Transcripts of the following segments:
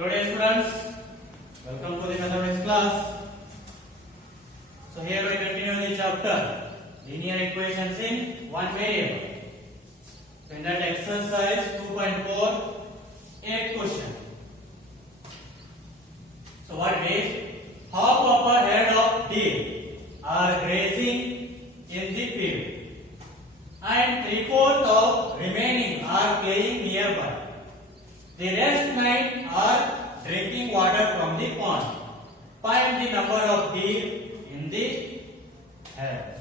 Hello dear students, welcome to the mathematics class. So here we continue the chapter linear equations in one variable. So in that exercise 2.4, a question. So what it is? Half of a head of deer are grazing in the field, and 3/4 of remaining are playing nearby. The rest 9 are drinking water from the pond. Find the number of deer in the herd.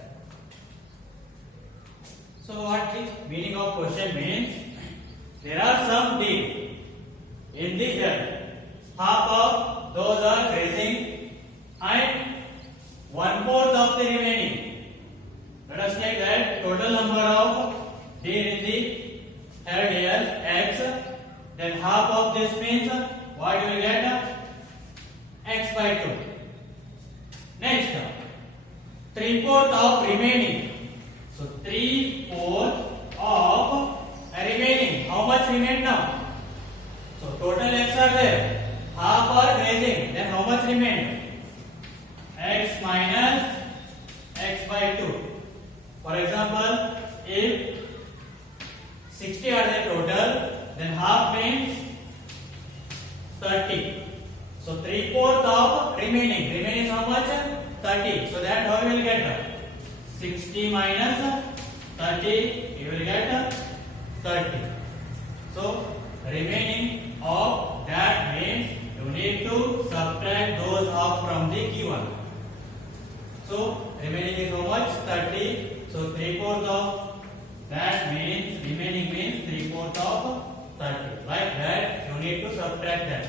So what the meaning of question means? There are some deer in the herd. Half of those are grazing and 1/4 of the remaining. Let us take that total number of deer in the herd is x. Then half of this means what do we get? X by 2. Next, 3/4 of remaining. So 3/4 of remaining. How much remain now? So total x are there. Half are grazing. Then how much remain? X minus x by 2. For example, if 60 are the total, then half means 30. So 3/4 of remaining. Remaining is how much? 30. So that how you will get? 60 minus 30, you will get 30. So remaining of that means you need to subtract those half from the given. So remaining is how much? 30. So 3/4 of that means remaining means 3/4 of 30. Like that, you need to subtract that.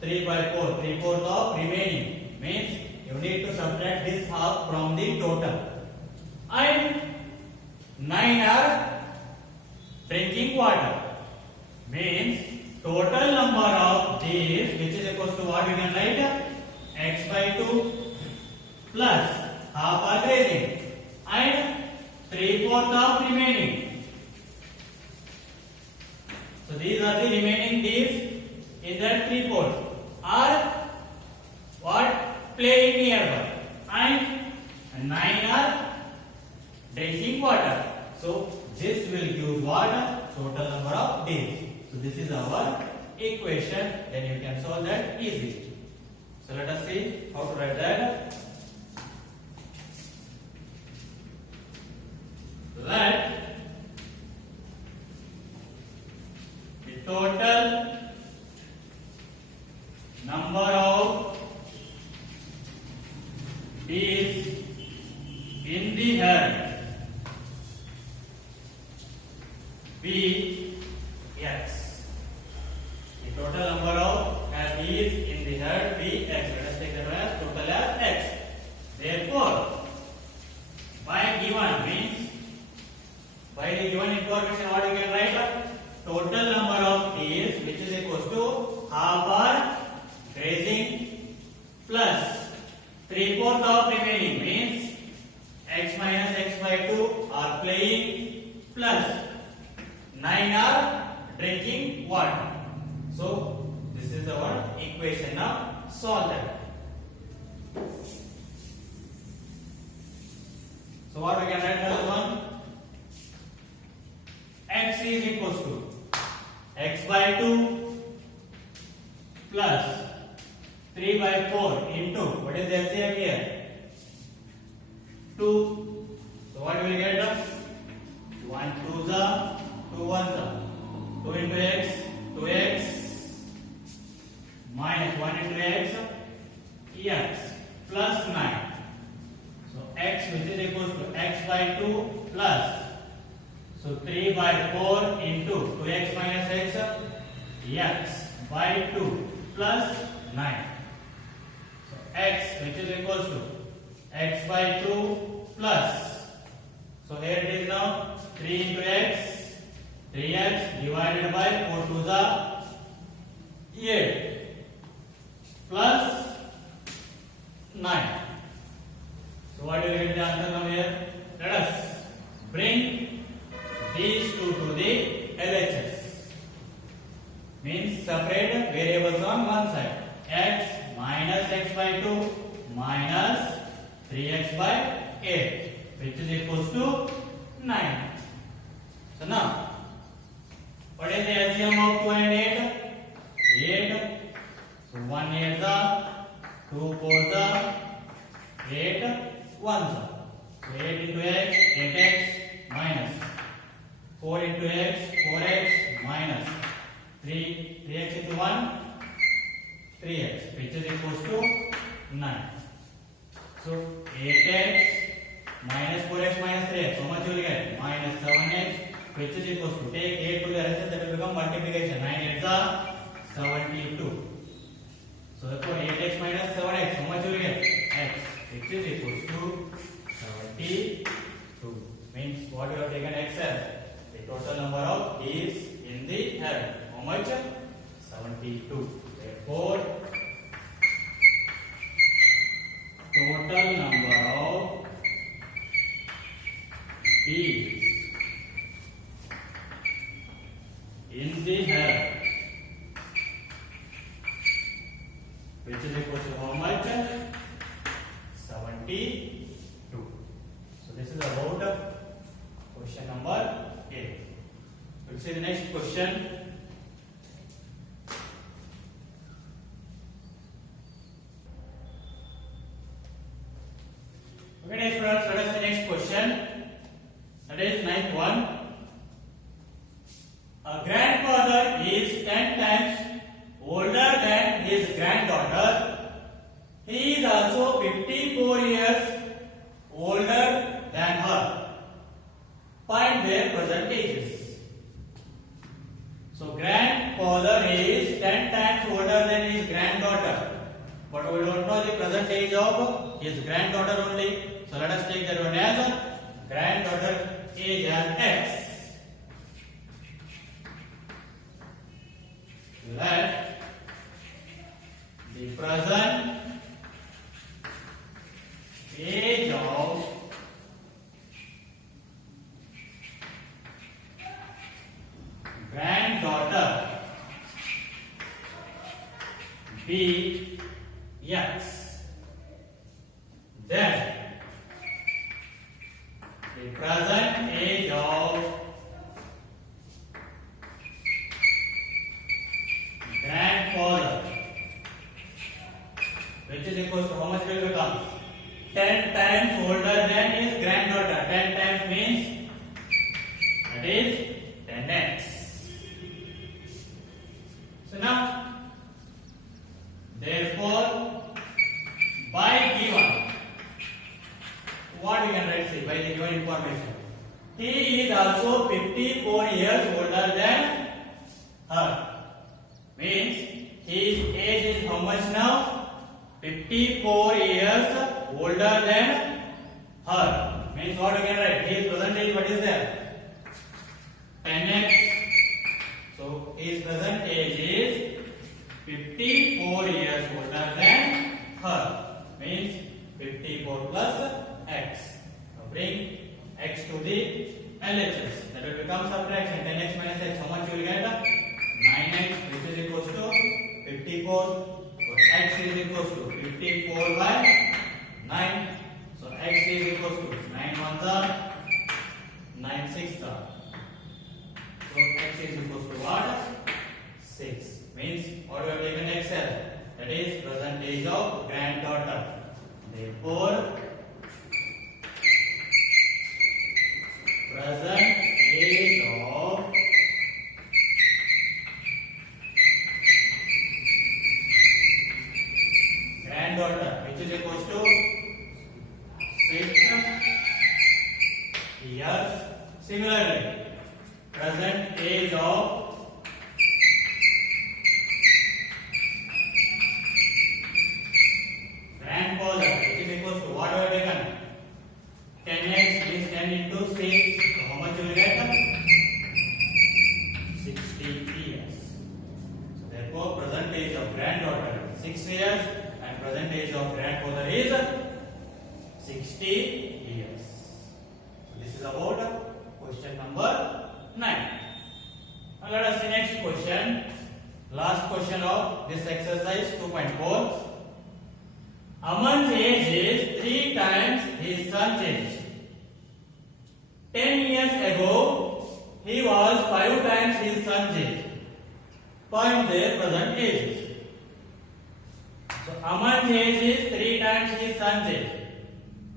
3 by 4, 3/4 of remaining means you need to subtract this half from the total. And 9 are drinking water. Means total number of these, which is equals to what we can write? X by 2 plus half are grazing and 3/4 of remaining. So these are the remaining deers in that 3/4 are what? Playing nearby, and 9 are drinking water. So this will give what? Total number of deers. So this is our equation. Then you can solve that easily. So let us see how to write that. Let the total number of bees in the herd be x. The total number of bees in the herd be x. Let us take that as total as x. Therefore, by given means by the given information, what you can write? Total number of deers, which is equals to half are grazing plus 3/4 of remaining means x minus x by 2 are playing plus 9 are drinking water. So this is our equation. Now solve that. So what we can write as one? X is equals to x by 2 plus 3 by 4 into what is the LCM here? 2. So what will we get? 1 2s are 2 1s are 2 into x, 2x minus 1 into x, x plus 9. So x, which is equals to x by 2 plus, so 3 by 4 into 2x minus x, x by 2 plus 9. So x, which is equals to x by 2 plus, so here it is now 3 into x, 3x divided by 4 to the 8 plus 9. So what do you get the answer now here? Let us bring these two to the LHS. means separate variables on one side. X minus x by 2 minus 3x by 8, which is equals to 9. So now, what is the LCM of 2 and 8? 8. So 1 8 the, 2 4 the, 8 1 the. So 8 into x, 8x minus 4 into x, 4x minus 3x into 1, 3x, which is equals to 9. So 8x minus 4x minus 3x, how much you will get? Minus 7x, which is equals to, take 8 to the other side, that will become multiplication. 9 8 is 72. So therefore 8x minus 7x, how much you will get? X, which is equals to 72. Means what you have taken x as? The total number of keys in the heaven. How much? 72. Therefore, total number of bees in the heaven, which is equal to how much? 72. So this is about question number 8. We'll see the next question. Okay, next students, let us see next question. That is ninth one. A grandfather is 10 times older than his granddaughter. He is also 54 years older than her. Find their present ages. So grandfather is 10 times older than his granddaughter, but we don't know the present age of his granddaughter only. So let us take that one as granddaughter age as x. Let the present age of granddaughter be x. Then the present age of grandfather, which is equal to how much will become? 10 times older than his granddaughter. 10 times means that is 10x. So now, therefore, by given, what we can write? See, by the given information, he is also 54 years older than her. Means his age is how much now? 54 years older than her. Means what we can write? His present age, what is there? 10x. So his present age is 54 years older than her. Means 54 plus x. Now bring x to the LHS. That will become subtraction. 10x minus x. How much you will get? 9x, which is equals to 54. So x is equals to 54 by 9. So x is equals to 9 ones are 9 sixths are. So x is equals to what? 6. Means what we have taken x as? That is present age of granddaughter. Therefore, present age of granddaughter, which is equals to 6 years. Similarly, present age of grandfather, which is equals to what we have taken? 10x means 10 into 6. So how much you will get? 60 years. So therefore, present age of granddaughter is 6 years and present age of grandfather is 60 years. So this is about question number 9. Now let us see next question. Last question of this exercise 2.4. Aman's age is 3 times his son's age. 10 years ago, he was 5 times his son's age. Find their present ages. So Aman's age is 3 times his son's age.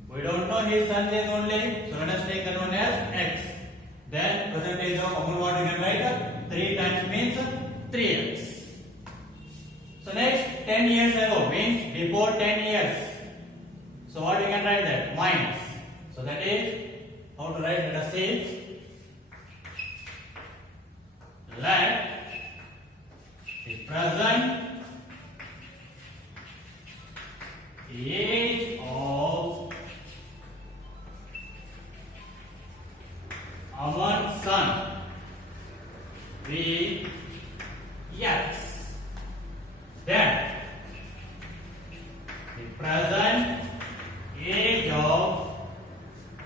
We don't know his son's age only, so let us take that one as x. Then present age of Aman, what we can write? 3 times means 3x. So next, 10 years ago means before 10 years. So what we can write that? Minus. So that is how to write. Let us say let the present age of Aman's son be x. Then the present age of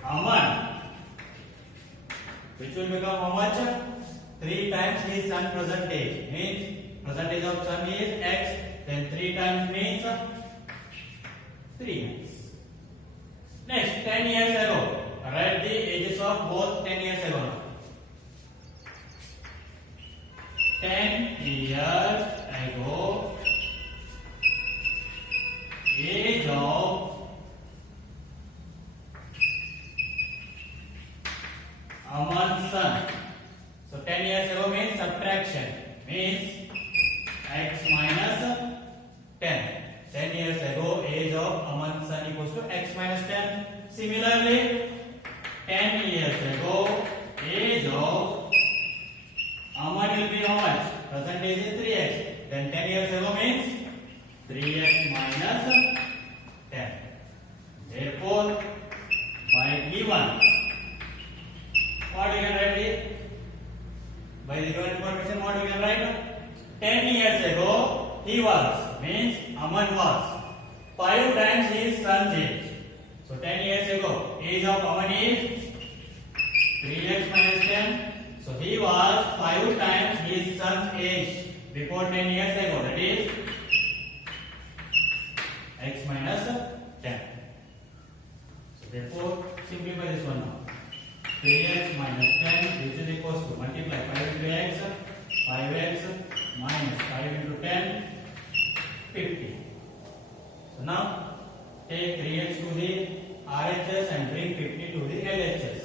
Aman, which will become how much? 3 times his son present age, means present age of son is x, then 3 times means 3x. Next, 10 years ago, write the ages of both 10 years ago. 10 years ago, age of Aman's son. So 10 years ago means subtraction, means x minus 10. 10 years ago, age of Aman's son equals to x minus 10. Similarly, 10 years ago, age of Aman will be how much? Present age is 3x. Then 10 years ago means 3x minus 10. Therefore, by given, what we can write here? By the given information, what we can write? 10 years ago, he was, means Aman was 5 times his son's age. So 10 years ago, age of Aman is 3x minus 10. So he was 5 times his son's age before 10 years ago. That is x minus 10. So therefore, simplify this one now. 3x minus 10, which is equals to multiply 5 into x, 5x minus 5 into 10, 50. So now take 3x to the RHS and bring 50 to the LHS.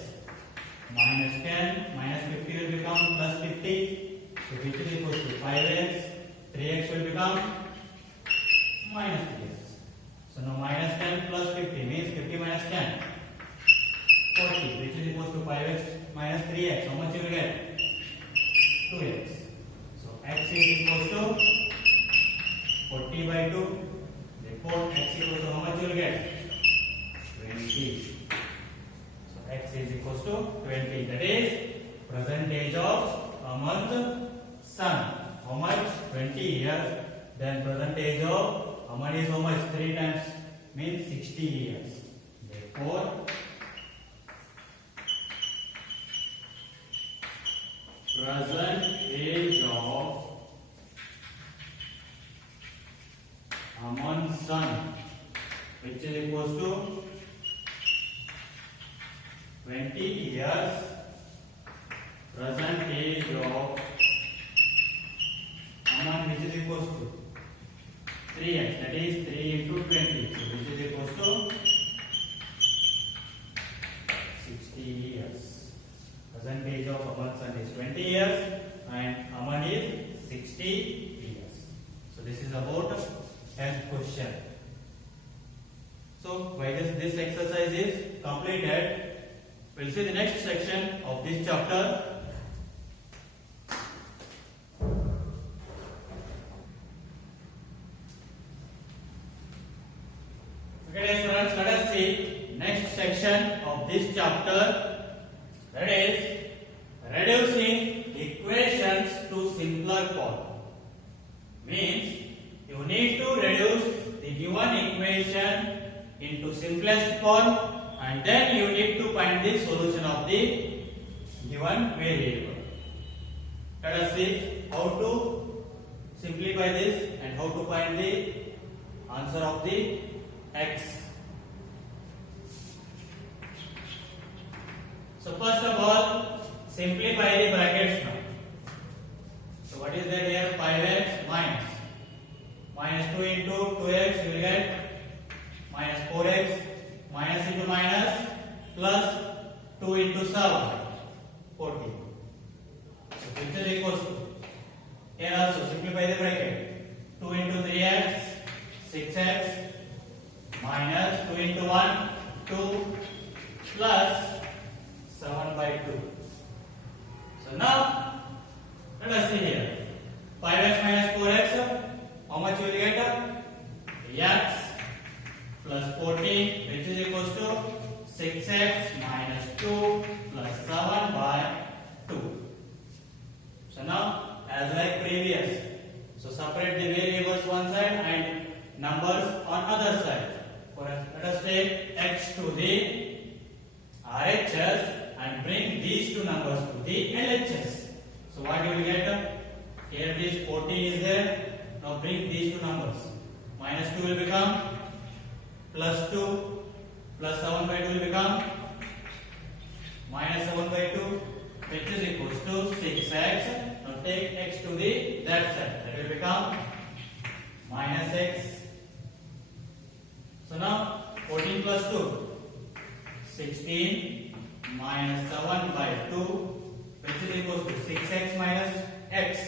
Minus 10 minus 50 will become plus 50. So which is equals to 5x. 3x will become minus 3x. So now minus 10 plus 50 means 50 minus 10. 40, which is equals to 5x minus 3x. How much you will get? 2x. So x is equals to 40 by 2. Therefore, x equals to how much you will get? 20. So x is equals to 20. That is present age of Aman's son. How much? 20 years. Then present age of Aman is how much? 3 times means 60 years. Therefore, present age of Aman's son, which is equals to 20 years. Present age of Aman, which is equals to 3x, that is 3 into 20, so which is equals to 60 years. Present age of Aman's son is 20 years and Aman is 60 years. So this is about 10th question. So by this exercise is completed. We'll see the next section of this chapter. Okay, students, let us see next section of this chapter. That is reducing equations to simpler form. Means you need to reduce the given equation into simplest form and then you need to find the solution of the given variable. Let us see how to simplify this and how to find the answer of the x. So first of all, simplify the brackets now. So what is there here? 5x minus 2 into 2x, you will get minus 4x, minus into minus, plus 2 into 7, 14. So which is equals to, here also simplify the bracket, 2 into 3x, 6x, minus 2 into 1, 2, plus 7 by 2. So now, let us see here. 5x minus 4x, how much you will get? X plus 14, which is equals to 6x minus 2 plus 7 by 2. So now, as like previous, so separate the variables one side and numbers on other side. Let us take x to the RHS and bring these two numbers to the LHS. So what do we get? Here this 14 is there. Now bring these two numbers. Minus 2 will become plus 2, plus 7 by 2 will become minus 7 by 2, which is equals to 6x. Now take x to the that side. That will become minus x. So now 14 plus 2, 16 minus 7 by 2, which is equals to 6x minus x.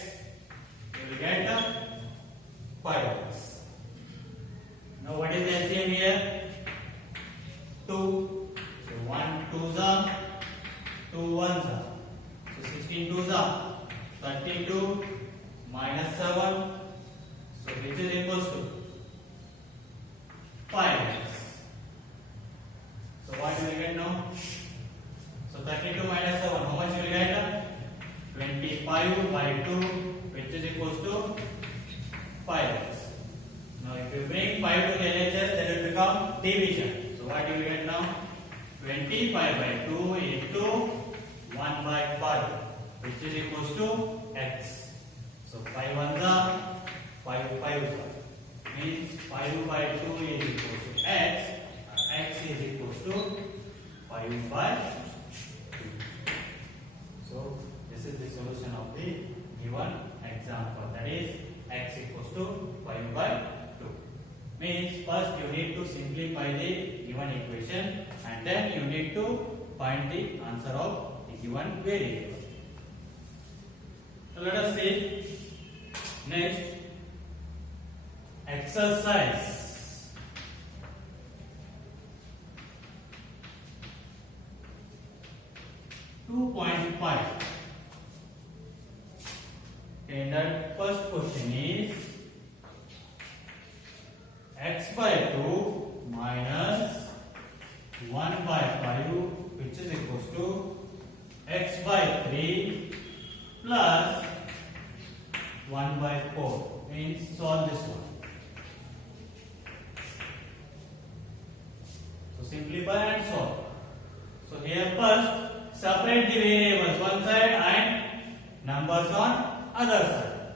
You will get 5x. Now what is the LCM here? 2. So 1 2s are 2 1s are. So 16 2s are 32 minus 7. So which is equals to 5x. So what will you get now? So 32 minus 7, how much you will get? 25 by 2, which is equals to 5x. Now if you bring 5 to the LHS, that will become division. So what do you get now? 25 by 2 into 1 by 5, which is equals to x. So 5 ones are 5 5s are. Means 5 by 2 is equals to x. X is equals to 5 by 2. So this is the solution of the given example. That is x equals to 5 by 2. Means first you need to simplify the given equation and then you need to find the answer of the given variable. So let us see next exercise. 2.5. And the first question is x by 2 minus 1 by 5, which is equals to x by 3 plus 1 by 4. Means solve this one. So simplify and solve. So here first separate the variables one side and numbers on other side.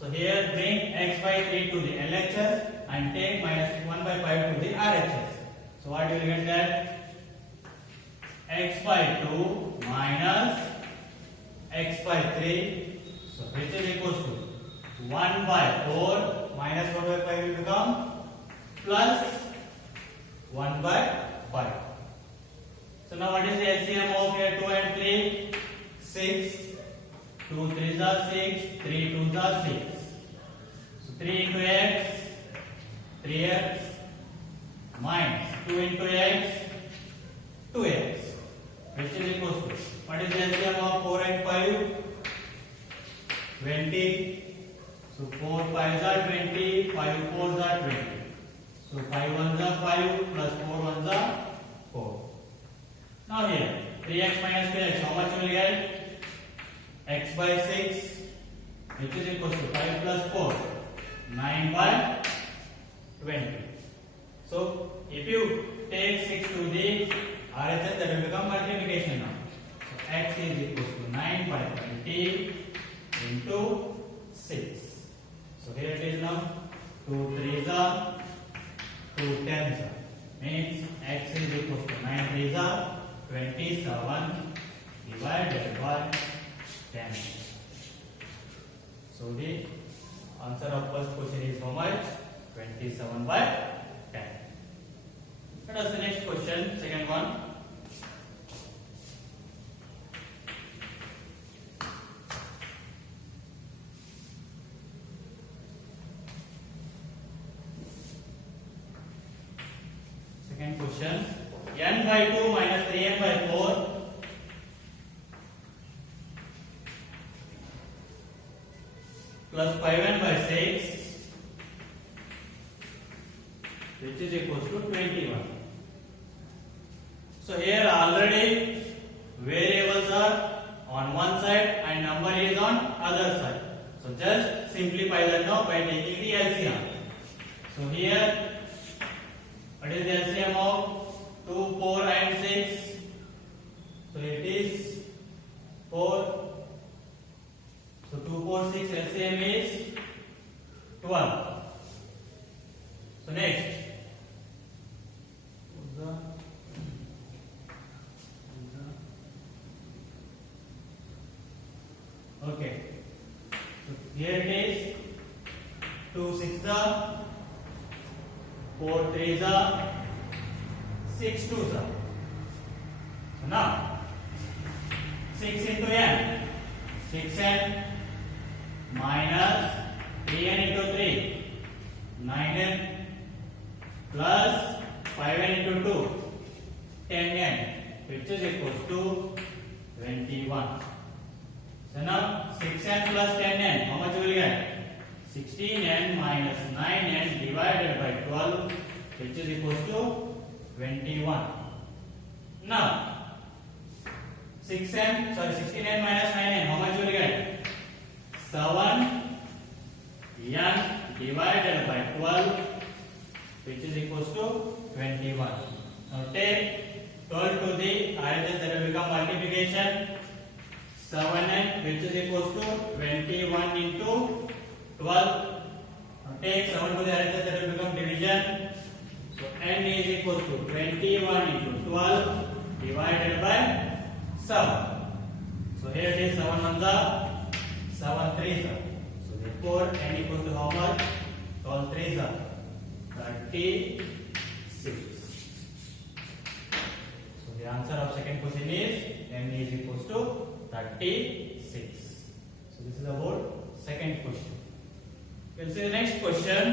So here bring x by 3 to the LHS and take minus 1 by 5 to the RHS. So what do you get there? X by 2 minus x by 3. So which is equals to 1 by 4 minus 1 by 5 will become plus 1 by 5. So now what is the LCM of here? 2 and 3? 6. 2 3s are 6. 3 2s are 6. So 3 into x, 3x minus 2 into x, 2x, which is equals to, what is the LCM of 4 and 5? 20. So 4 5s are 20, 5 4s are 20. So 5 1s are 5 plus 4 1s are 4. Now here 3x minus 2x, how much will you get? X by 6, which is equals to 5 plus 4, 9 by 20. So if you take 6 to the RHS, that will become multiplication now. So x is equals to 9 by 20 into 6. So here it is now. 2 3s are 2 10s are. Means x is equal to 9 3s are 27 divided by 10. So the answer of first question is how much? 27 by 10. Let us the next question, second one. Second question, n by 2 minus 3n by 4 plus 5n by 6 which is equals to 21. So here already variables are on one side and number is on other side. So just simplify that now by taking the LCM. So here what is the LCM of 2, 4 and 6? So it is 4. So 2, 4, 6 LCM is 12. So next. Okay. So here it is 2 6 are 4 3 are 6 2 are. So now 6 into n, 6n minus 3n into 3, 9n plus 5n into 2, 10n which is equals to 21. So now 6n plus 10n, how much you will get? 16n minus 9n divided by 12 which is equals to 21. Now 16n minus 9n, how much you will get? 7n divided by 12 which is equals to 21. Now take 12 to the RHS, that will become multiplication. 7n which is equals to 21 into 12. Now take 7 to the RHS, that will become division. So n is equals to 21 into 12 divided by 7. So here it is 7 ones are 7 threes are. So therefore n equals to how much? 12 threes are 36. So the answer of second question is n is equals to 36. So this is about second question. We'll see the next question.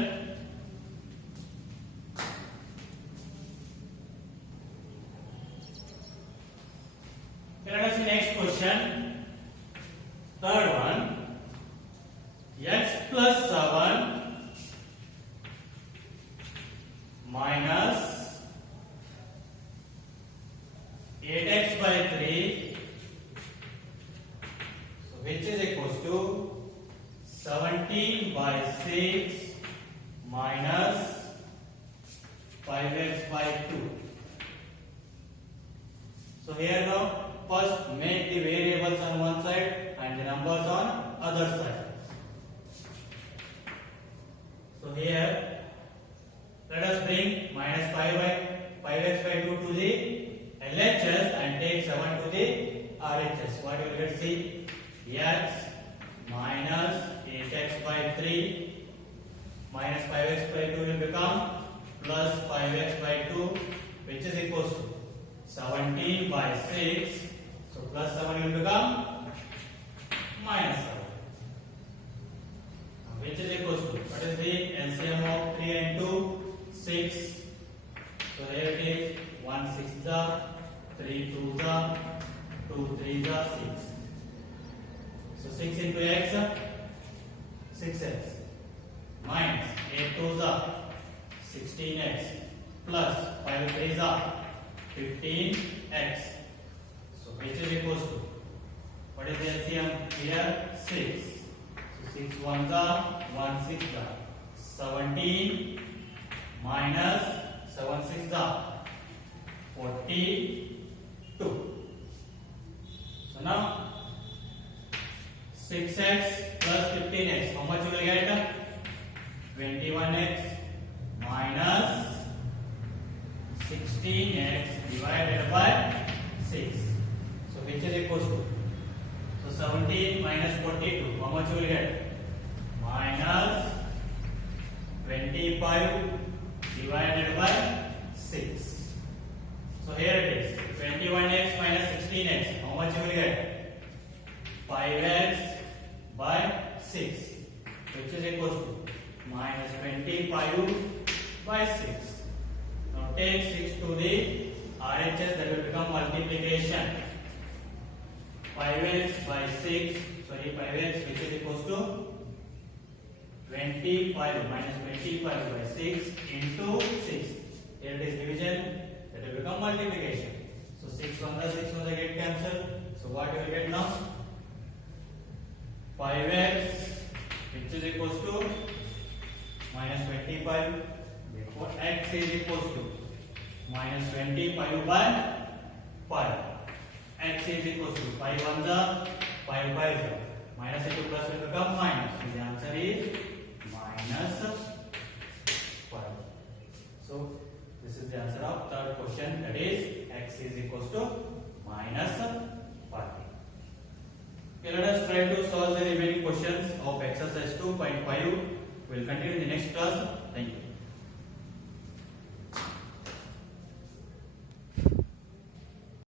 Let us see next question. Third one. X plus 7 minus 8x by 3 which is equals to 17 by 6 minus 5x by 2. So here now first make the variables on one side and the numbers on other side. So here let us bring minus 5x by 2 to the LHS and take 7 to the RHS. What you will get? See, x minus 8x by 3 minus 5x by 2 will become plus 5x by 2 which is equals to 17 by 6. So plus 7 will become minus 7 which is equals to, what is the LCM of 3 and 2? 6. So here it is 1 6 are 3 2 are 2 3 are 6. So 6 into x 6x minus 8 2 are 16x plus 5 3 are 15x. So which is equals to, what is the LCM here? 6. So 6 1s are 1 6 are 17 minus 7 6 are 42. So now 6x plus 15x, how much you will get? much you will get? Minus 25 divided by 6. So here it is 21x minus 16x. How much you will get? 5x by 6, which is equals to minus 25 by 6. Now take 6 to the RHS, that will become multiplication. 5x by 6, sorry 5x, which is equals to 25 minus 25 by 6 into 6. Here it is division, that will become multiplication. So 6 on the get cancelled. So what you will get now? 5x, which is equals to minus 25. Therefore x is equals to minus 25 by 5. X is equals to 5 on the 5 by 0. Minus into plus will become minus. So the answer is minus 5. So this is the answer of third question, that is x is equals to minus 5. Okay, let us try to solve the remaining questions of exercise 2.5. We will continue in the next class. Thank you.